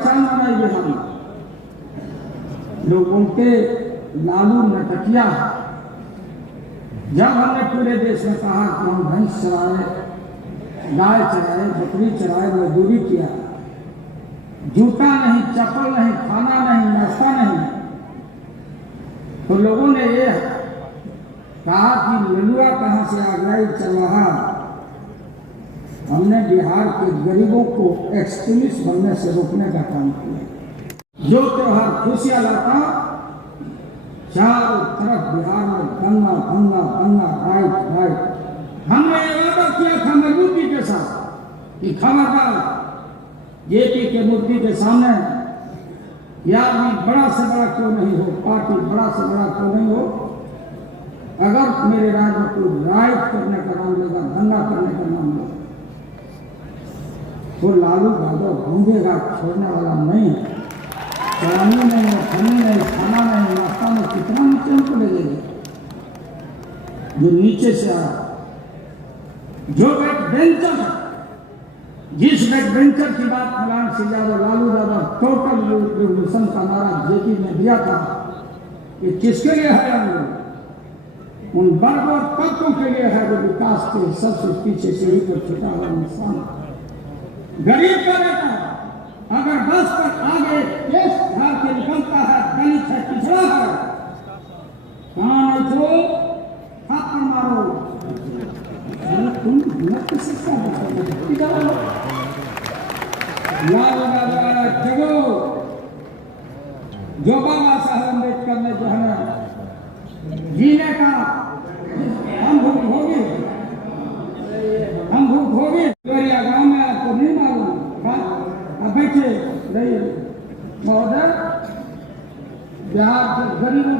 पहचाना नहीं बिहारी लोग उनके लालू नटकिया। जब हमने पूरे देश में कहा कि हम भैंस चराए, गाय चराए, बकरी चराए, मजदूरी किया, जूता नहीं, चप्पल नहीं, खाना नहीं, नाश्ता नहीं, तो लोगों ने ये कहा कि ललुआ कहाँ से आ गया चल रहा। हमने बिहार के गरीबों को एक्सट्रीमिस्ट बनने से रोकने का काम किया। जो त्योहार खुशियां लाता, चारों तरफ बिहार में दंगा दंगा दंगा, राइट राइट। हमने वादा किया था मजबूती के साथ कि खबरदार जेपी के मुद्दे के सामने या आदमी बड़ा से बड़ा क्यों नहीं हो, पार्टी बड़ा से बड़ा क्यों नहीं हो, अगर मेरे राज्य में कोई राइट करने का नाम लेगा, दंगा करने का नाम लेगा, तो लालू यादव घूमेगा, छोड़ने वाला नहीं है। पानी नहीं, खानी नहीं, खाना नहीं, नाश्ता में कितना नीचे हमको ले जाएगा। जो नीचे से आया, जो बैक बेंचर, जिस बैक बेंचर की बात मुलायम सिंह यादव, लालू यादव टोटल रिवोल्यूशन का नारा जेपी ने दिया था, ये किसके लिए है? हम लोग उन वर्ग और तत्वों के लिए है जो विकास के सबसे पीछे से ही कर छुटा हुआ इंसान, गरीब का बेटा अगर बस पर आगे देश भार के निकलता है, दलित है, पिछड़ा है, कान छो थप्पड़ मारो, तुम हिम्मत की शिक्षा जगो। जो बाबा साहब अम्बेडकर ने जो है जीने का हम भोगी गांव में आपको नहीं मालूम, अब बैठे रहिए महोदय। बिहार के गरीबों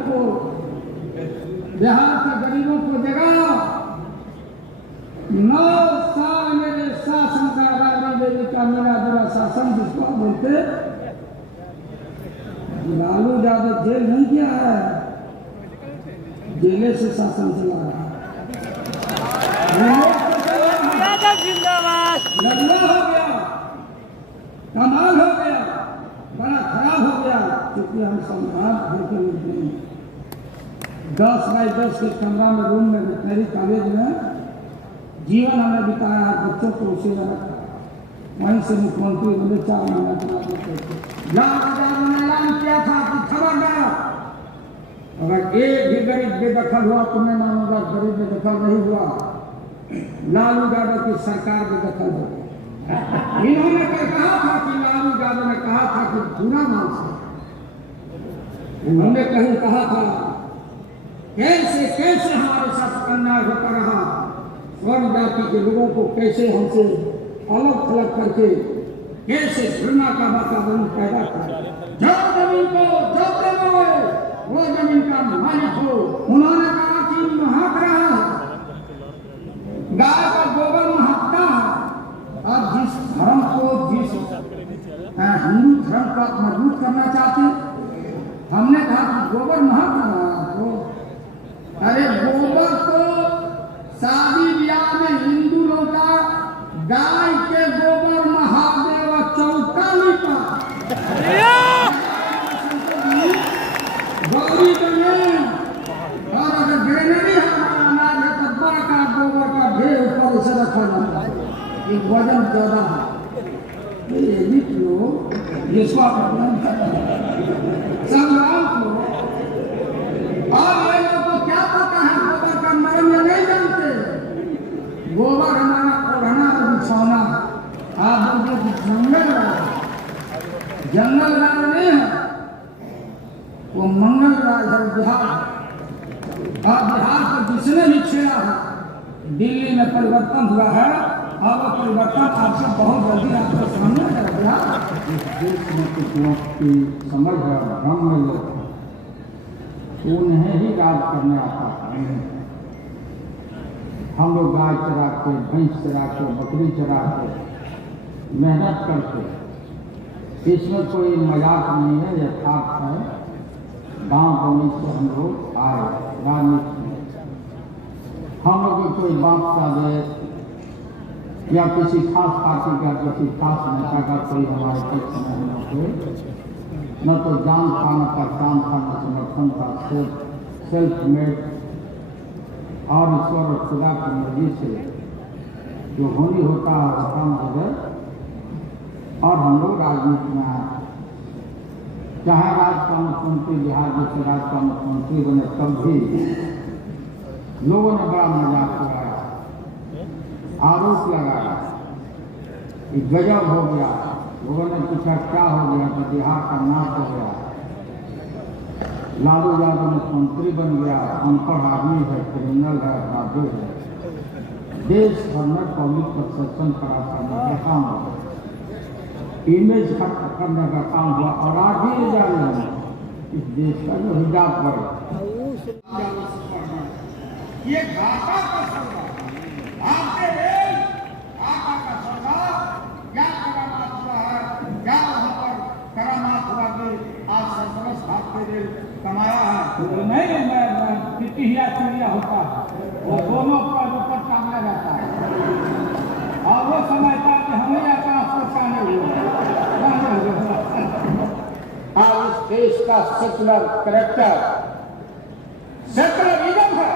को जगाओ। 9 साल मेरे शासन का, राबड़ी देवी का मेरा जरा शासन जिसको बोलते, लालू यादव जेल नहीं किया है, जेले से शासन चला रहा है। लड़ना हो गया, कमाल हो गया, बड़ा खराब हो गया, क्योंकि हम संविधान बिल्कुल नहीं। 10 बाई 10 के कमरा में, रूम में, वेटनरी कॉलेज में जीवन हमने बिताया है। बच्चों को उसी में रखा, वहीं से मुख्यमंत्री बने 4 महीना ऐलान किया था कि खबरदार अगर एक भी गरीब बेदखल हुआ तो मैं मानूंगा गरीब बेदखल नहीं हुआ, लालू यादव की सरकार बेदखल हो गई। इन्होंने कहा था कि लालू यादव ने कहा था कि पूरा नाम से हमने कहीं कहा था कैसे कैसे हमारे साथ अन्याय होता रहा, स्वर्ण जाति के लोगों को कैसे हमसे अलग थलग करके कैसे घृणा का वातावरण पैदा कर, जो जमीन को जो देवो वो जमीन का मालिक हो। उन्होंने कहा कि महक रहा है, गाय का गोबर महकता है। और जिस धर्म को, जिस हिंदू धर्म को आप मजबूत करना चाहते, हमने कहा कि गोबर महक रहा तो, अरे गोबर तो शादी ब्याह में हिंदू लोग का गाय के गोबर महादेव चौका का गौरी बने। और अगर ग्रेनरी हमारा अनाज है तो बड़ा का गोबर का ढेर ऊपर से रखा जाता है, एक वजन ज्यादा है। ये लोग जिसको आप संग्राम को, और ये लोग को क्या पता है गोबर का मरम ये नहीं जानते। गोबर हमारा ओढ़ना और बिछौना, आप बोलते कि जंगल राज नहीं है, वो मंगल राज है बिहार। और बिहार को जिसने भी छेड़ा है, दिल्ली में परिवर्तन हुआ है, और वो परिवर्तन आपसे बहुत जल्दी आपके सामने कर दिया। देश में कुछ लोग की समझ है भ्रम में लोग, उन्हें ही राज करने आता है। हम लोग गाय चरा के, भैंस चरा के, बकरी चरा के मेहनत करके, इसमें कोई मजाक नहीं है, यथार्थ है। गाँव गौनी से हम लोग आए राजनीति में, हम लोग कोई बात का दे या किसी खास पार्टी का किसी खास नेता का कोई हमारे पक्ष में न हो, न तो जान था न पहचान था न समर्थन था, सेल्फ मेड और ईश्वर और खुदा की मर्जी से जो होनी होता है होता न हो जाए। और हम लोग राजनीति में आए, चाहे राज्य का मुख्यमंत्री बिहार जैसे राज्य का मुख्यमंत्री बने तब भी लोगों ने बड़ा मजाक उड़ाया, आरोप लगाया कि गजब हो गया। लोगों ने पूछा क्या हो गया, तो बिहार का नाश हो गया, लालू यादव मुख्यमंत्री बन गया, अनपढ़ आदमी है, क्रिमिनल है, अपराधी है। देश भर में पब्लिक परसेप्शन खराब करने का काम हुआ, इमेज खत्म करने का काम हुआ। और आज भी जान लेना इस देश का जो हिजाब पर ये घाटा का सौदा, आपके रेल घाटा का सौदा, क्या करामात हुआ है, क्या वहाँ पर करामात हुआ कि आज सरसरस भाग के रेल कमाया है। नहीं, मैं पिटिया चिड़िया होता है, वो दोनों पर ऊपर टांगा जाता है और वो समझता है कि हमें आकाश पर जाने हुए। आज इस देश का सेकुलर करेक्टर सेकुलरिज्म है,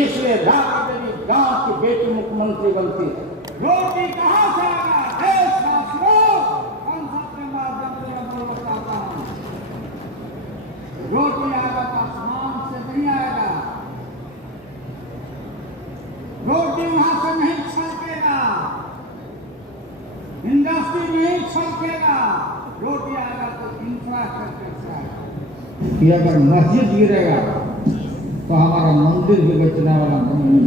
इसलिए मेरी गांव की बेटी मुख्यमंत्री बनती है। रोटी कहाँ से आएगा, देशवासियों, संसद के माध्यम से मैं बताता हूँ, रोटी आएगा तो आसमान से नहीं आएगा, रोटी वहां से नहीं छलकेगा, इंडस्ट्री नहीं छलकेगा, रोटी आएगा तो इंफ्रास्ट्रक्चर से आएगा। अगर मस्जिद गिरेगा तो हमारा मंदिर भी बचने वाला नहीं है,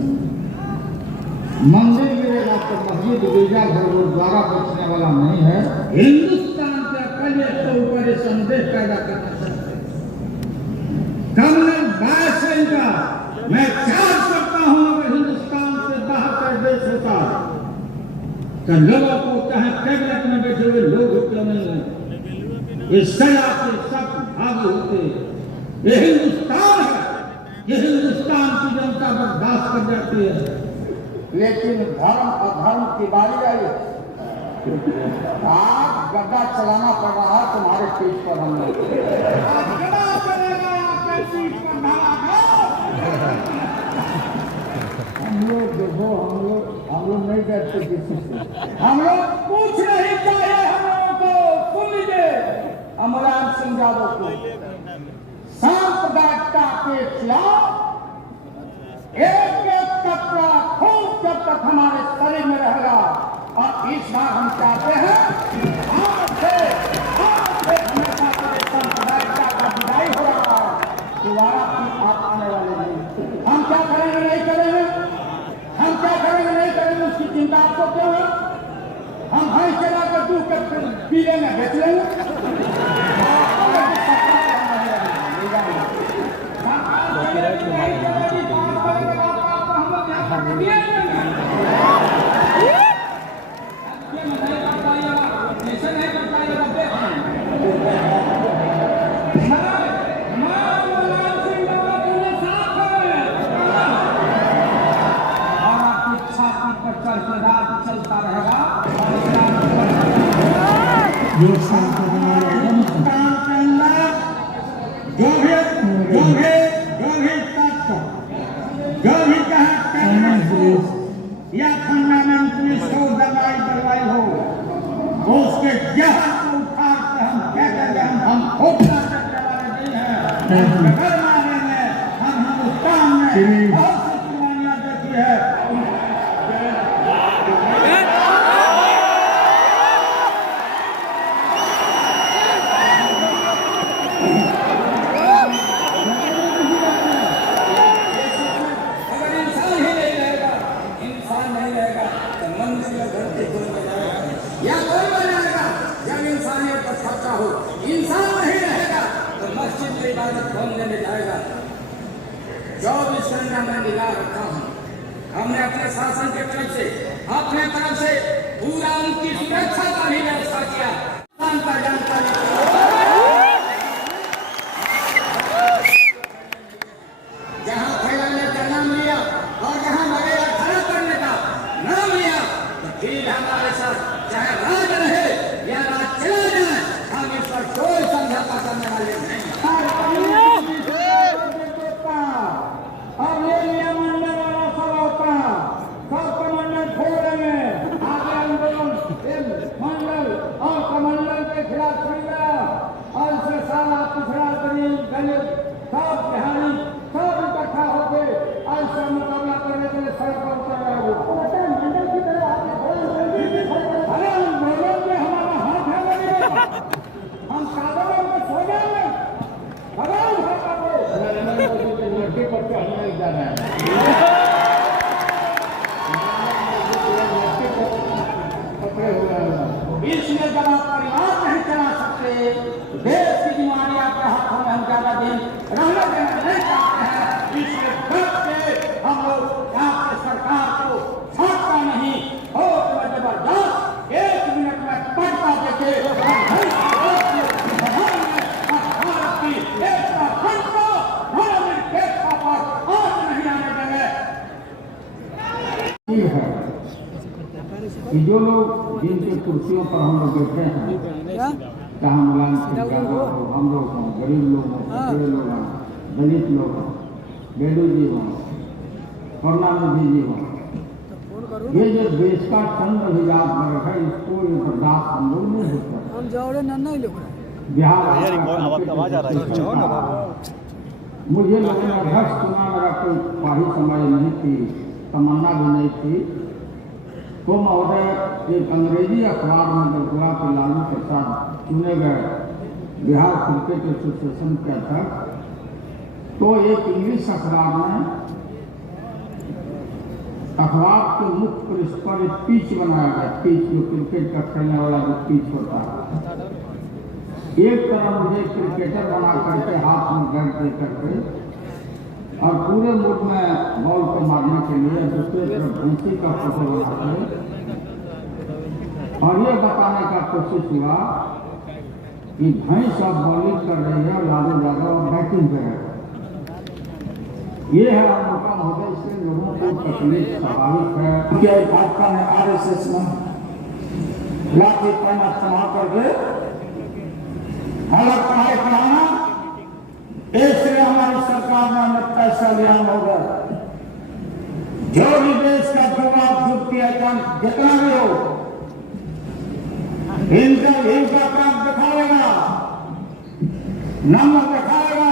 मंदिर गिरेगा तो मस्जिद गिरजाघर गुरुद्वारा बचने वाला नहीं है। हिंदुस्तान के अकेले के ऊपर ये संदेश पैदा करना चाहते हैं। कमल 22 का मैं चार करता हूं, अगर हिंदुस्तान से बाहर का देश होता तो लोगों को चाहे कैबिनेट में बैठे हुए लोग क्यों नहीं है, इस सजा से सब भागी होते। ये हिंदुस्तान है, ये हिंदुस्तान की जनता बर्दाश्त कर जाती है, लेकिन धर्म अधर्म की बारी आई। आज गद्दा चलाना पड़ रहा है तुम्हारे पीठ पर, हम लोग देखो, हम लोग नहीं डरते किसी से, हम लोग कुछ नहीं चाहिए। हम लोगों को सुन लीजिए, मुलायम सिंह यादव को सांप्रदायिकता के खिलाफ एक एक कतरा खून जब तक हमारे शरीर में रहेगा। और इस बार हम चाहते हैं आज से हमेशा से सांप्रदायिकता का विदाई हो रहा है, दोबारा आप आने वाले नहीं। हम क्या करेंगे नहीं करेंगे, हम क्या करेंगे नहीं करेंगे, उसकी चिंता आपको क्यों है? हम भैंस चला कर दूध के पी लेंगे, बेच लेंगे। चलता रहेगा जो भी या फंडामेंटली सो दवाई हो, उसके जहां को उठा के हम क्या करेंगे, हम खोखला करने वाले नहीं हैं। घर मारेंगे, हम हिंदुस्तान में बहुत सी कुर्बानियां देखी है। इंसान नहीं रहेगा तो मस्जिद में इबादत कौन लेने जाएगा। 24 घंटा मैं निगाह रखा हूँ, हमने अपने शासन के तरफ से पूरा उनकी सुरक्षा का भी व्यवस्था किया। जानकारी जहाँ फैलाने का नाम लिया और जहाँ मरेगा खड़ा करने का नाम लिया, अपना परिवार नहीं चला सकते, देश की जिम्मेदारी आपके हाथों में हम ज्यादा दिन रहने देना नहीं चाहते हैं। इसलिए डर से हम लोग आपके सरकार को छाटता नहीं और जबरदस्त 1 मिनट में पटका देके भारत की एकता खंड को धर्मनिरपेक्षता पर आज नहीं आने देंगे। कि जो लोग जिनके कुर्सियों पर हम लोग बैठे हैं, चाहे मुलायम सिंह यादव हो, हम लोग हों, गरीब लोग हों, पिछड़े लोग हों, दलित लोग हों, बेडू जी हों, करुणानिधि जी हों, ये जो देश का चंद्र हिजाब वर्ग है, इसको ये बर्दाश्त हम लोग नहीं होता। बिहार मुझे लोगों ने अध्यक्ष चुना, मेरा कोई ख्वाहिश समय नहीं थी, तमन्ना भी नहीं थी। तो महोदय एक अंग्रेजी अखबार में जब हुआ कि लालू प्रसाद चुने गए बिहार क्रिकेट एसोसिएशन के अध्यक्ष, तो एक इंग्लिश अखबार में अखबार के मुख्य पृष्ठ पर एक पिच बनाया गया, पिच जो क्रिकेट का खेलने वाला जो पिच होता है, एक तरफ मुझे क्रिकेटर बना करके हाथ में बैट दे करके और पूरे मुल्क में बॉल को मारने के लिए दूसरे तरफ भैंसी का फोटो बनाते और ये बताने का कोशिश हुआ कि भैंस अब बॉलिंग कर रही है और लालू यादव बैटिंग कर रहे हैं। ये है मौका महोदय, इससे लोगों को तकलीफ स्वाभाविक है। क्या भाजपा ने RSS में लाठी पहना समा करके अलग पढ़ाना, इसलिए हमारी सरकार ने हमें पैसा लिया होगा। जो भी देश का जवाब जुटती है, जितना भी हो, इनका काम दिखाएगा, नंबर दिखाएगा,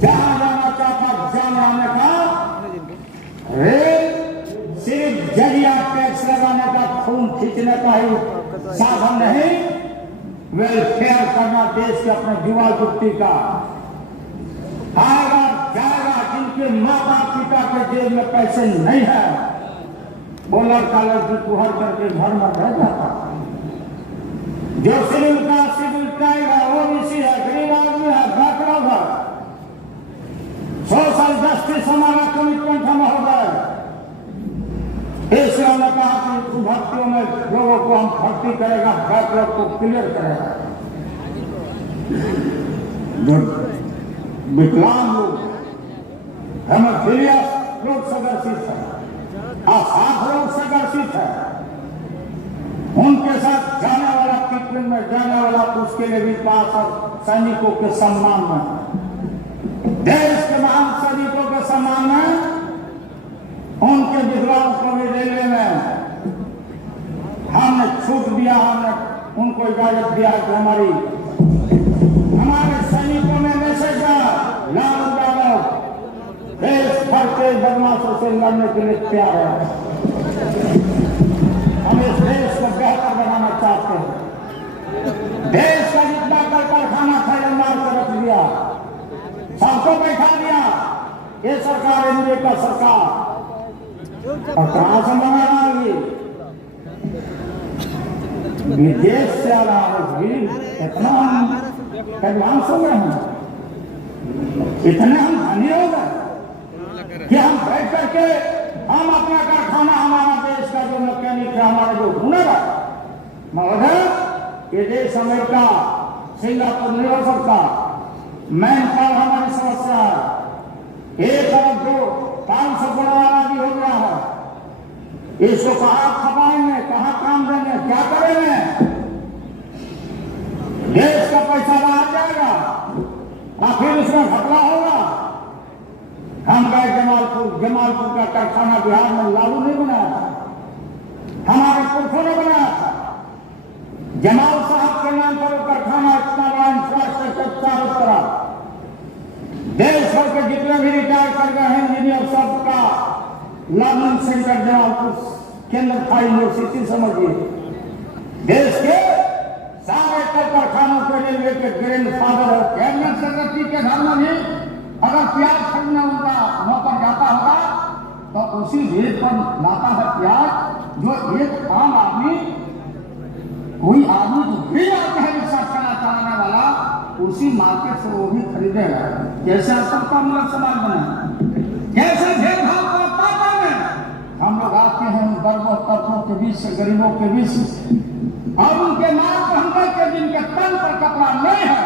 जहां जाना चाहता जाने आने का, सिर्फ जरिया टैक्स लगाने का, खून खींचने का ही साधन नहीं, वेलफेयर करना देश के अपने युवा युवती का आएगा जाएगा। जिनके माता पिता के जेब में पैसे नहीं है, वो लड़का लड़की कुहर करके घर में रह जाता। जो सिविल कराएगा वो भी है, गरीब आदमी है, बैकलॉग है। सोशल जस्टिस हमारा कमिटमेंट हम हो गए। इसलिए ने कहा कि भर्तियों में लोगों को हम भर्ती करेगा, बैकलॉग को क्लियर करेगा। विकलांग लोग, हेमोफीलिया लोग से ग्रसित है, असाध लोग से ग्रसित है, उनके साथ जाने वाला ट्रीटमेंट में जाने वाला, उसके लिए भी पास और सैनिकों के सम्मान में, देश के महान सैनिकों के सम्मान में, उनके विधवाओं को भी रेलवे में हमने छूट दिया, हमने उनको इजाजत दिया कि हमारे सैनिकों में मैसेज लालू यादव देश भर के बदमाशों से लड़ने के लिए तैयार है। हम इस देश को बेहतर बनाना चाहते हैं। देश का जितना कारखाना था मार कर रख दिया, सबको बैठा दिया। ये सरकार एनडीए का सरकार, और कहां से मंगाना होगी? विदेश से आ रहा है। इतना हम एडवांस हो गए हैं, इतने हम धनी हो गए कि हम बैठ करके हम अपना कारखाना, हमारा देश का जो मैकेनिक है, हमारा जो हुनर है, महोदय ये देश अमेरिका सिंगापुर नहीं हो सकता। मैन पावर हमारी समस्या है। 1 अरब 500 वाला भी हो गया है। इसको कहाँ खपाएंगे, कहाँ काम देंगे, क्या करेंगे? देश का पैसा बाहर जाएगा और फिर उसमें घपला होगा। हम गए जमालपुर का कारखाना बिहार में लालू नहीं बनाया था, हमारे पुरखों ने बनाया था। जमाल साहब के नाम पर वो कारखाना इतना बड़ा इंफ्रास्ट्रक्चर चारों तरफ, देश भर के जितने भी रिटायर कर गए हैं इंजीनियर सबका लर्निंग सेंटर जमालपुर केंद्र था, यूनिवर्सिटी समझिए। देश के सारे कारखानों के रेलवे के ग्रैंड फादर है। कैबिनेट सेक्रेटरी के घर में भी अगर प्याज खरीदना उनका नौकर जाता होगा तो उसी रेट पर लाता है प्याज जो एक आम आदमी कोई आदमी जो भी आता है रिक्शा चलाने वाला, उसी मार्केट से वो भी खरीदेगा। कैसे सबका समाज बना, कैसे भेदभाव को पाता है। हम लोग आते हैं उन वर्गों तत्वों के बीच से, गरीबों के बीच से, और उनके मार पहनकर के जिनके तन पर कपड़ा नहीं है,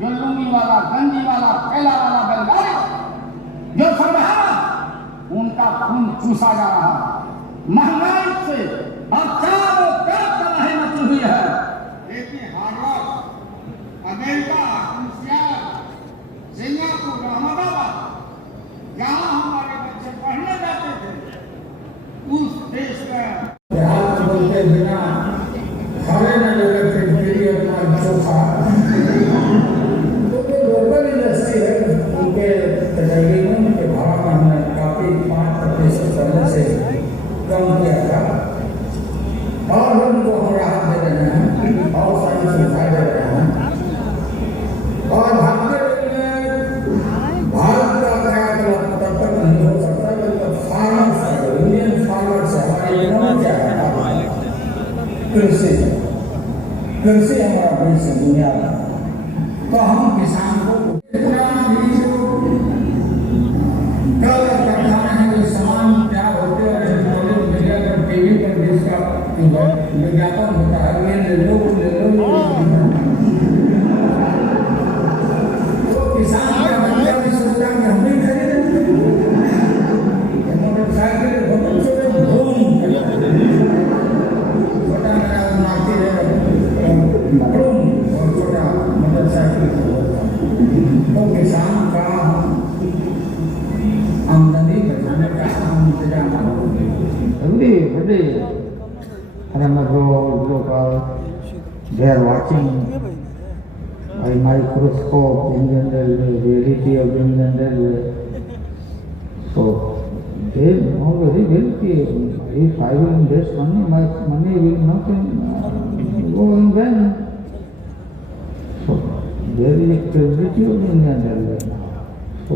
जो लुंगी वाला, गंजी वाला, थैला वाला, बैलगाड़ी जो सरबराह, उनका खून चूसा जा रहा है महंगाई से, और चारों तरफ तबाही मची हुई है। देखिए Harvard, America, Russia, Singapore, Ahmedabad, जहाँ हमारे बच्चे पढ़ने जाते थे, उस देश में बोलते बिना हरे न लगे फिर अपना चोखा, तो लोकल इंडस्ट्री है, उनके तजर्बे में, उनके भाड़ा में हमने काफी 5% पहले से कम किया था, और उनको हम राहत दे रहे हैं और सारी सुविधाएं दे रहे हैं। और भारत का क्रियाकलाप तब तक नहीं हो सकता जब तक फार्मर्स है, इंडियन फार्मर्स है, हमारी इकोनॉमी क्या है, कृषि हमारा बेस है दुनिया का। तो हम किसान को इतना भी कल है सामान क्या होते हैं, मीडिया पर, टीवी पर जिसका विज्ञापन होता है, ये ले लो, तो किसान का बच्चा भी सोचता है हम भी खरीदें मोटरसाइकिल, छोटा मारती है और छोटा मोटरसाइकिल, तो किसान का आमदनी बढ़ाने का इंतजाम every local, they are watching by microscope Indian Railway, reality of Indian Railway. So they know very well that if I will invest money, my money will not go in vain. So there is a credibility of Indian Railway now. So